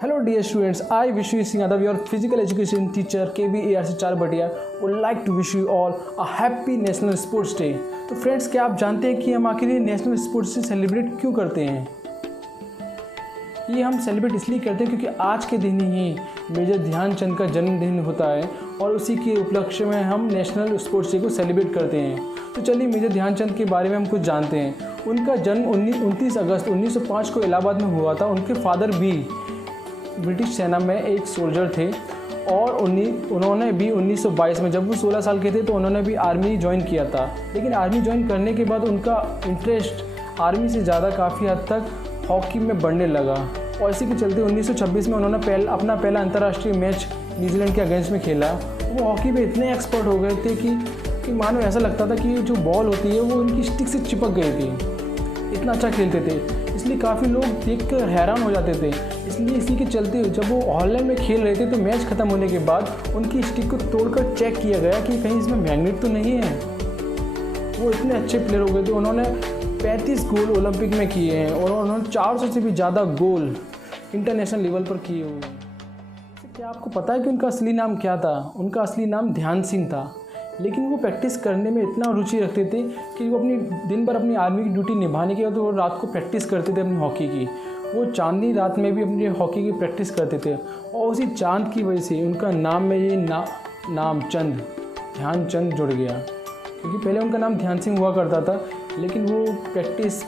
Hello dear students, I Vishnu Singh Yadav, your physical education teacher KVARC Charbatiya would like to wish you all a happy National Sports Day। तो friends, क्या आप जानते हैं कि हम आखिर ये नेशनल स्पोर्ट्स डे सेलिब्रेट क्यों करते हैं? ये हम सेलिब्रेट इसलिए करते हैं क्योंकि आज के दिन ही मेजर ध्यानचंद का जन्मदिन होता है और उसी के उपलक्ष्य में हम नेशनल स्पोर्ट्स डे को सेलिब्रेट करते हैं। तो चलिए मेजर ध्यानचंद के बारे में हम कुछ जानते हैं। उनका जन्म 29 अगस्त 1905 को इलाहाबाद में हुआ था। उनके फादर भी ब्रिटिश सेना में एक सोल्जर थे और उन्होंने भी 1922 में, जब वो 16 साल के थे, तो उन्होंने भी आर्मी ज्वाइन किया था। लेकिन आर्मी ज्वाइन करने के बाद उनका इंटरेस्ट आर्मी से ज़्यादा काफ़ी हद तक हॉकी में बढ़ने लगा और इसी के चलते 1926 में उन्होंने अपना पहला अंतर्राष्ट्रीय मैच न्यूजीलैंड के अगेंस्ट में खेला। वो हॉकी में इतने एक्सपर्ट हो गए थे कि मानो ऐसा लगता था कि जो बॉल होती है वो उनकी स्टिक से चिपक गई थी, इतना अच्छा खेलते थे। इसलिए काफ़ी लोग देखकर हैरान हो जाते थे। इसलिए इसी के चलते जब वो हॉलैंड में खेल रहे थे तो मैच ख़त्म होने के बाद उनकी स्टिक को तोड़कर चेक किया गया कि कहीं इसमें मैग्नेट तो नहीं है। वो इतने अच्छे प्लेयर हो गए थे। उन्होंने 35 गोल ओलंपिक में किए हैं और उन्होंने 400 से भी ज़्यादा गोल इंटरनेशनल लेवल पर किए हुए हैं। क्या आपको पता है कि उनका असली नाम क्या था? उनका असली नाम ध्यान सिंह था। लेकिन वो प्रैक्टिस करने में इतना रुचि रखते थे कि वो दिन भर अपनी आर्मी की ड्यूटी निभाने के बाद वो रात को प्रैक्टिस करते थे अपनी हॉकी की। वो चांदनी रात में भी अपनी हॉकी की प्रैक्टिस करते थे और उसी चांद की वजह से उनका नाम में ये नाम चंद, ध्यानचंद जुड़ गया। क्योंकि पहले उनका नाम ध्यान सिंह हुआ करता था, लेकिन वो प्रैक्टिस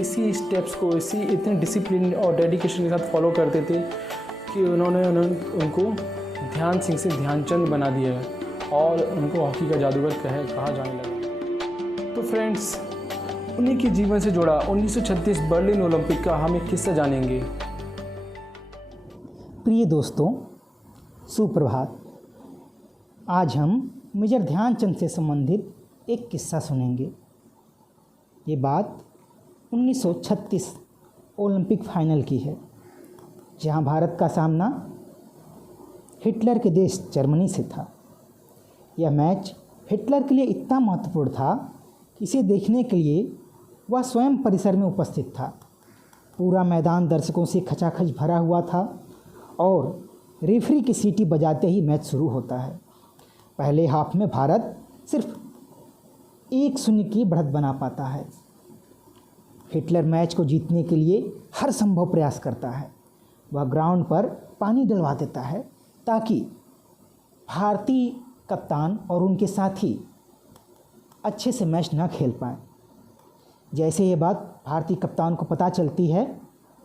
इसी स्टेप्स को इतने डिसिप्लिन और डेडिकेशन के साथ फॉलो करते थे कि उन्होंने उनको ध्यान सिंह से ध्यानचंद बना दिया और उनको हॉकी का जादूगर कहा जाने लगा। तो फ्रेंड्स, उन्हीं के जीवन से जुड़ा 1936 बर्लिन ओलंपिक का हम एक किस्सा जानेंगे। प्रिय दोस्तों, सुप्रभात। आज हम मेजर ध्यानचंद से संबंधित एक किस्सा सुनेंगे। ये बात 1936 ओलंपिक फाइनल की है, जहां भारत का सामना हिटलर के देश जर्मनी से था। यह मैच हिटलर के लिए इतना महत्वपूर्ण था कि इसे देखने के लिए वह स्वयं परिसर में उपस्थित था। पूरा मैदान दर्शकों से खचाखच भरा हुआ था और रेफरी की सीटी बजाते ही मैच शुरू होता है। पहले हाफ में भारत सिर्फ 1-0 की बढ़त बना पाता है। हिटलर मैच को जीतने के लिए हर संभव प्रयास करता है। वह ग्राउंड पर पानी डलवा देता है ताकि भारतीय कप्तान और उनके साथी अच्छे से मैच न खेल पाएँ। जैसे ये बात भारतीय कप्तान को पता चलती है,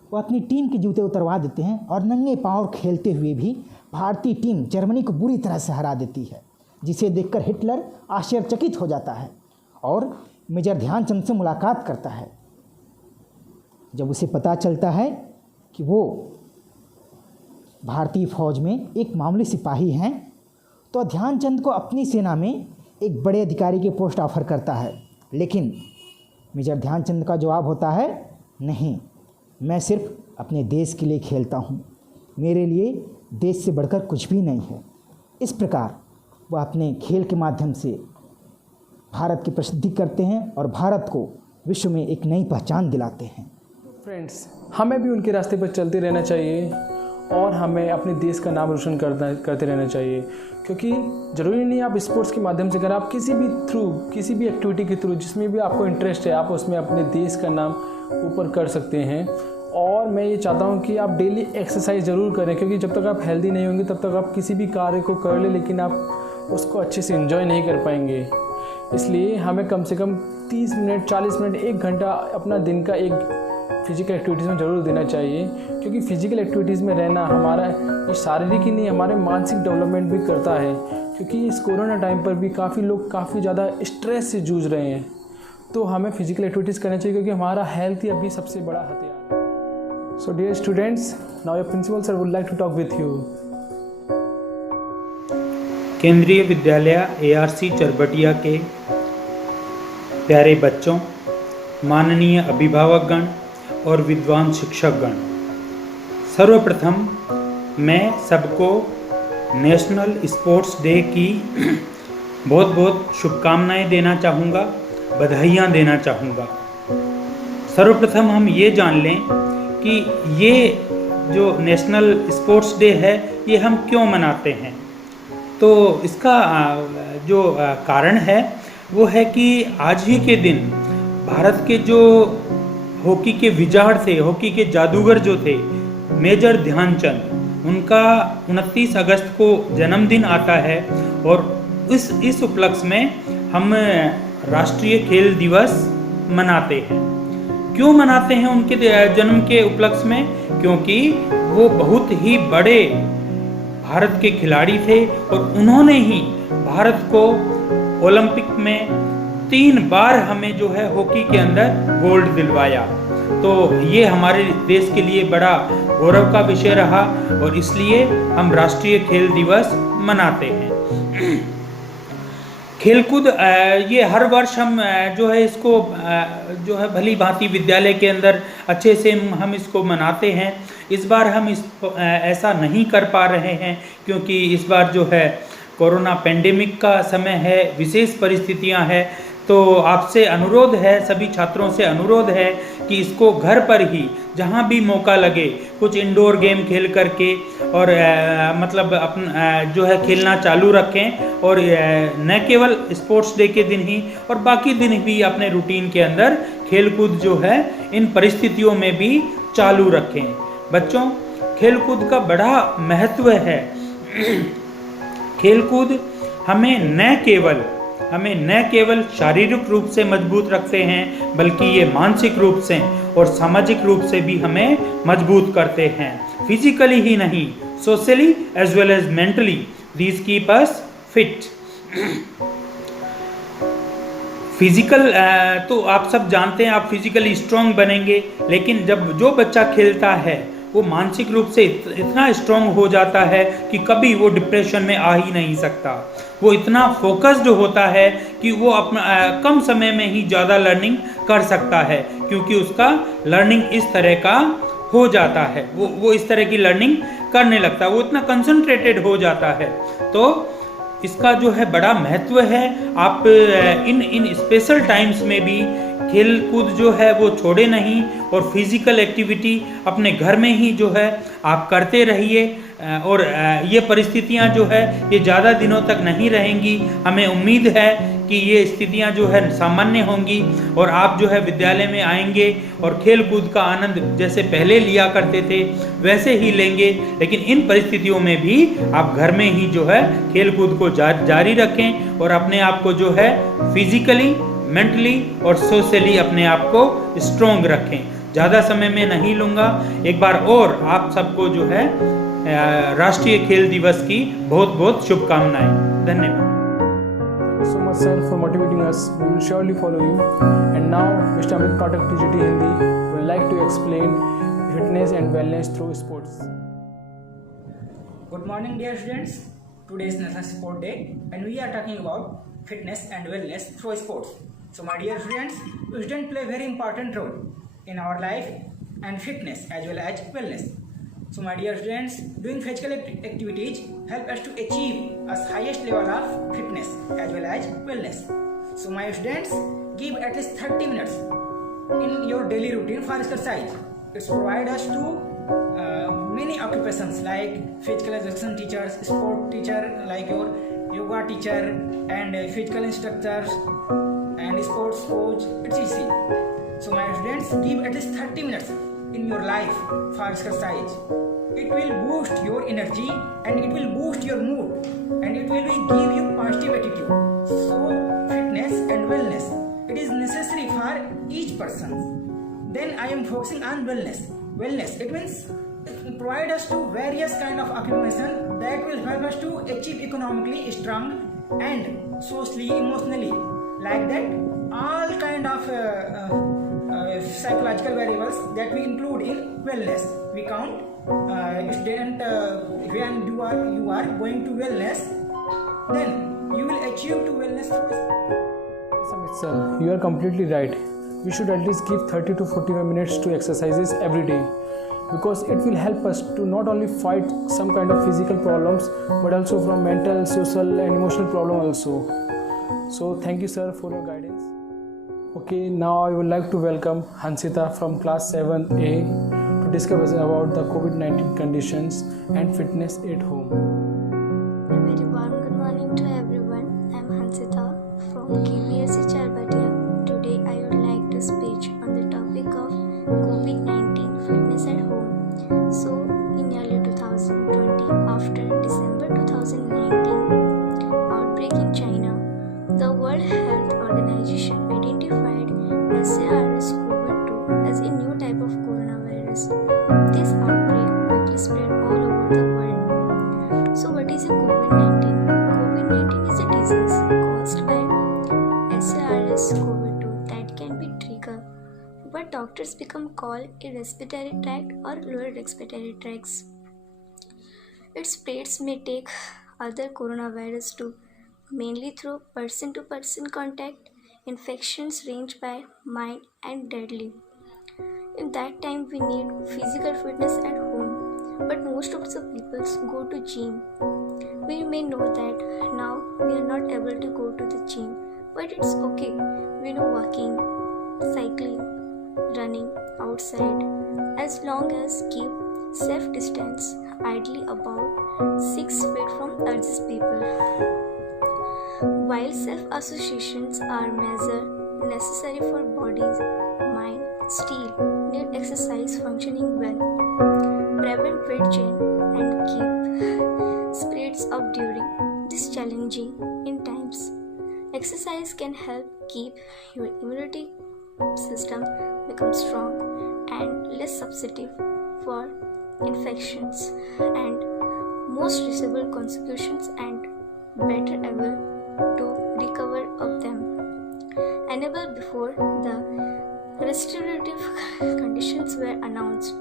वो अपनी टीम के जूते उतरवा देते हैं और नंगे पांव खेलते हुए भी भारतीय टीम जर्मनी को बुरी तरह से हरा देती है, जिसे देखकर हिटलर आश्चर्यचकित हो जाता है और मेजर ध्यानचंद से मुलाकात करता है। जब उसे पता चलता है कि वो भारतीय फौज में एक मामूली सिपाही हैं, तो ध्यानचंद को अपनी सेना में एक बड़े अधिकारी की पोस्ट ऑफर करता है। लेकिन मेजर ध्यानचंद का जवाब होता है, नहीं, मैं सिर्फ अपने देश के लिए खेलता हूँ, मेरे लिए देश से बढ़कर कुछ भी नहीं है। इस प्रकार वह अपने खेल के माध्यम से भारत की प्रसिद्धि करते हैं और भारत को विश्व में एक नई पहचान दिलाते हैं। फ्रेंड्स, हमें भी उनके रास्ते पर चलते रहना चाहिए और हमें अपने देश का नाम रोशन करते रहना चाहिए। क्योंकि ज़रूरी नहीं आप स्पोर्ट्स के माध्यम से करें, आप किसी भी एक्टिविटी के थ्रू जिसमें भी आपको इंटरेस्ट है, आप उसमें अपने देश का नाम ऊपर कर सकते हैं। और मैं ये चाहता हूँ कि आप डेली एक्सरसाइज ज़रूर करें, क्योंकि जब तक आप हेल्दी नहीं होंगे तब तक आप किसी भी कार्य को कर ले, लेकिन आप उसको अच्छे से एंजॉय नहीं कर पाएंगे। इसलिए हमें कम से कम 30 मिनट, 40 मिनट, 1 घंटा अपना दिन का एक फिजिकल एक्टिविटीज़ में ज़रूर देना चाहिए। क्योंकि फिजिकल एक्टिविटीज़ में रहना हमारा ये शारीरिक ही नहीं, हमारे मानसिक डेवलपमेंट भी करता है। क्योंकि इस कोरोना टाइम पर भी काफ़ी लोग काफ़ी ज़्यादा स्ट्रेस से जूझ रहे हैं, तो हमें फिजिकल एक्टिविटीज़ करनी चाहिए, क्योंकि हमारा हेल्थ ही अभी सबसे बड़ा हथियार है। So dear students, now your principal sir would like to talk with you. Kendriya Vidyalaya ARC चरबटिया के प्यारे बच्चों, माननीय अभिभावकगण और विद्वान शिक्षकगण, सर्वप्रथम मैं सबको नेशनल स्पोर्ट्स डे की बहुत बहुत शुभकामनाएं देना चाहूँगा, बधाइयाँ देना चाहूँगा। सर्वप्रथम हम ये जान लें कि ये जो नेशनल स्पोर्ट्स डे है ये हम क्यों मनाते हैं। तो इसका जो कारण है वो है कि आज ही के दिन भारत के जो हॉकी के विजार्ड थे, हॉकी के जादूगर जो थे, मेजर ध्यानचंद, उनका 29 अगस्त को जन्मदिन आता है और इस उपलक्ष्य में हम राष्ट्रीय खेल दिवस मनाते हैं। क्यों मनाते हैं उनके जन्म के उपलक्ष्य में? क्योंकि वो बहुत ही बड़े भारत के खिलाड़ी थे और उन्होंने ही भारत को ओलंपिक में 3 बार हमें जो है हॉकी के अंदर गोल्ड दिलवाया। तो ये हमारे देश के लिए बड़ा गौरव का विषय रहा और इसलिए हम राष्ट्रीय खेल दिवस मनाते हैं। खेलकूद ये हर वर्ष हम जो है इसको जो है भली भांति विद्यालय के अंदर अच्छे से हम इसको मनाते हैं। इस बार हम ऐसा नहीं कर पा रहे हैं क्योंकि इस बार जो है कोरोना पेंडेमिक का समय है, विशेष परिस्थितियां हैं। तो आपसे अनुरोध है, सभी छात्रों से अनुरोध है कि इसको घर पर ही जहाँ भी मौका लगे कुछ इंडोर गेम खेल करके और मतलब जो है खेलना चालू रखें और न केवल स्पोर्ट्स डे के दिन ही और बाकी दिन भी अपने रूटीन के अंदर खेलकूद जो है इन परिस्थितियों में भी चालू रखें। बच्चों, खेलकूद का बड़ा महत्व है। खेलकूद हमें न केवल शारीरिक रूप से मजबूत रखते हैं बल्कि ये मानसिक रूप से और सामाजिक रूप से भी हमें मजबूत करते हैं। फिजिकली ही नहीं, socially as well as mentally these keep us fit. Physical तो आप सब जानते हैं, आप फिजिकली स्ट्रांग बनेंगे, लेकिन जब जो बच्चा खेलता है वो मानसिक रूप से इतना स्ट्रांग हो जाता है कि कभी वो डिप्रेशन में आ ही नहीं सकता। वो इतना फोकस्ड होता है कि वो अपना कम समय में ही ज़्यादा लर्निंग कर सकता है क्योंकि उसका लर्निंग इस तरह का हो जाता है, वो इस तरह की लर्निंग करने लगता है, वो इतना कंसंट्रेटेड हो जाता है। तो इसका जो है बड़ा महत्व है। आप इन स्पेशल टाइम्स में भी खेल कूद जो है वो छोड़े नहीं और फिजिकल एक्टिविटी अपने घर में ही जो है आप करते रहिए। और ये परिस्थितियां जो है ये ज़्यादा दिनों तक नहीं रहेंगी। हमें उम्मीद है कि ये स्थितियां जो है सामान्य होंगी और आप जो है विद्यालय में आएंगे और खेल कूद का आनंद जैसे पहले लिया करते थे वैसे ही लेंगे। लेकिन इन परिस्थितियों में भी आप घर में ही जो है खेल कूद को जारी रखें और अपने आप को जो है फिजिकली, मेंटली और सोशली अपने आप को स्ट्रॉन्ग रखें। ज़्यादा समय में नहीं लूँगा। एक बार और आप सबको जो है राष्ट्रीय खेल दिवस की बहुत बहुत शुभकामनाएं। धन्यवाद। Thank you so much, sir, for motivating us. We will surely follow you. And now, Mr. Amit Pathak, TGT Hindi, would like to explain fitness and wellness through sports. Good morning, dear students. Today is National Sport Day, and we are talking about fitness and wellness through sports. So, my dear students, students play a very important role in our life and fitness as well as wellness. So my dear students, doing physical activities help us to achieve a highest level of fitness as well as wellness. So my students, give at least 30 minutes in your daily routine for exercise. It's provide us to many occupations like physical education teachers, sport teacher like your yoga teacher and physical instructors and sports coach, etc. So my students, give at least 30 minutes in your life for exercise. It will boost your energy and it will boost your mood and it will give you positive attitude. So fitness and wellness, it is necessary for each person. Then I am focusing on wellness. Wellness, it means it provide us to various kind of occupation that will help us to achieve economically strong and socially, emotionally. Like that, all kind of psychological variables that we include in wellness. We count student when you are going to wellness, then you will achieve to wellness. Yes, Amit sir, you are completely right. We should at least give 30 to 45 minutes to exercises every day because it will help us to not only fight some kind of physical problems but also from mental, social and emotional problem also. So thank you sir for your guidance. Okay, now I would like to welcome Hansita from class 7A to to discuss about the COVID-19 conditions and fitness at home. A very warm good morning to everyone. I'm Hansita from KVSC Charbatia. Today I would like to speak on the topic of COVID-19 fitness at home. So in early 2020, after December 2019 outbreak in China, the World Health Organization identified SARS-CoV-2 as a new type of coronavirus. This outbreak quickly spread all over the world. So what is a COVID-19? COVID-19 is a disease caused by SARS-CoV-2 that can be triggered what doctors become called a respiratory tract or lower respiratory tracts. Its spreads may take other coronavirus too, mainly through person-to-person contact. Infections range by mild and deadly. In that time, we need physical fitness at home, but most of the people go to gym. We may know that now we are not able to go to the gym, but it's okay. We know walking, cycling, running outside, as long as keep safe distance, ideally about 6 feet from others people. While self-associations are measures necessary for bodies, mind still need exercise functioning well, prevent weight gain, and keep spirits up during this challenging in times. Exercise can help keep your immunity system become strong and less susceptible for infections and most receivable consequences and better able to recover of them. Enable before the restorative conditions were announced,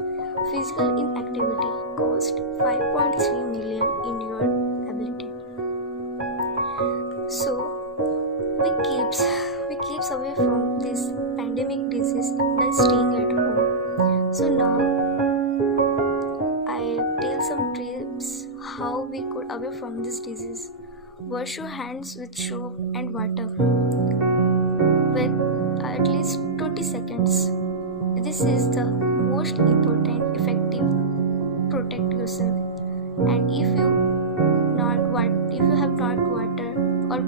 physical inactivity cost 5.3 million in your ability. So we keeps away from this pandemic disease by staying at home. So now I tell some tips how we could away from this disease. Wash your hands with soap and water with at least 20 seconds. This is the most important effective protect yourself. And if you have not water or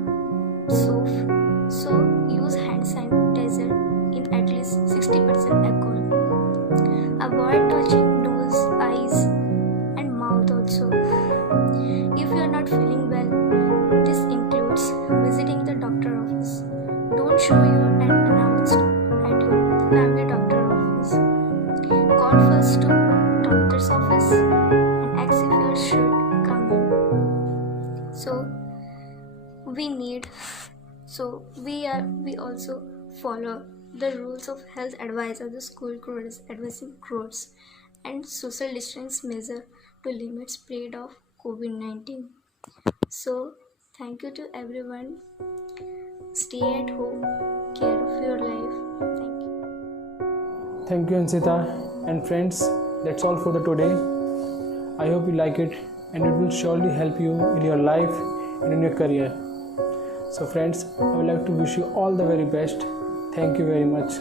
soap, so use hand sanitizer in at least 60% alcohol. Avoid touching nose, eyes and mouth also. If you are not feeling well, this includes visiting the doctor office. Don't show your unannounced at your family doctor office. Call first to doctor's office and ask if you should come in. We also follow the rules of health advice of the school codes, advising codes and social distance measure to limit spread of COVID-19. So thank you to everyone. Stay at home, care of your life. Thank you. Thank you, Ansita. And friends, that's all for the today. I hope you like it and it will surely help you in your life and in your career. So friends, I would like to wish you all the very best. Thank you very much.